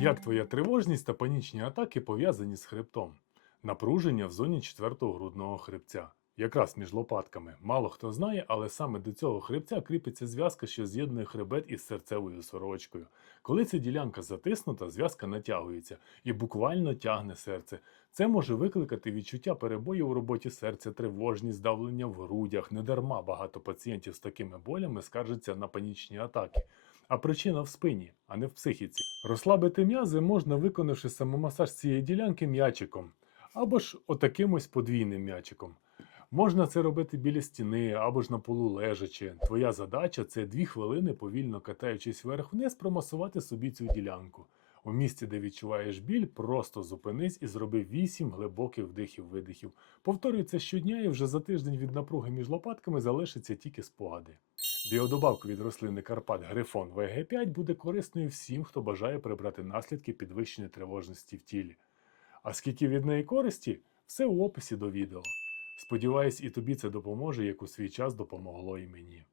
Як твоя тривожність та панічні атаки пов'язані з хребтом? Напруження в зоні четвертого грудного хребця. Якраз між лопатками. Мало хто знає, але саме до цього хребця кріпиться зв'язка, що з'єднує хребет із серцевою сорочкою. Коли ця ділянка затиснута, зв'язка натягується і буквально тягне серце. Це може викликати відчуття перебоїв у роботі серця, тривожність, давлення в грудях. Недарма багато пацієнтів з такими болями скаржаться на панічні атаки. А причина в спині, а не в психіці. Розслабити м'язи можна, виконавши самомасаж цієї ділянки м'ячиком, або ж отаким ось подвійним м'ячиком. Можна це робити біля стіни або ж на полу лежачи. Твоя задача це дві хвилини, повільно катаючись вверх-вниз, промасувати собі цю ділянку. У місці, де відчуваєш біль, просто зупинись і зроби 8 глибоких вдихів-видихів. Повторюй це щодня, і вже за тиждень від напруги між лопатками залишаться тільки спогади. Біодобавка від рослини Карпат Грифон ВГ5 буде корисною всім, хто бажає прибрати наслідки підвищення тривожності в тілі. А скільки від неї користі, все у описі до відео. Сподіваюсь, і тобі це допоможе, як у свій час допомогло і мені.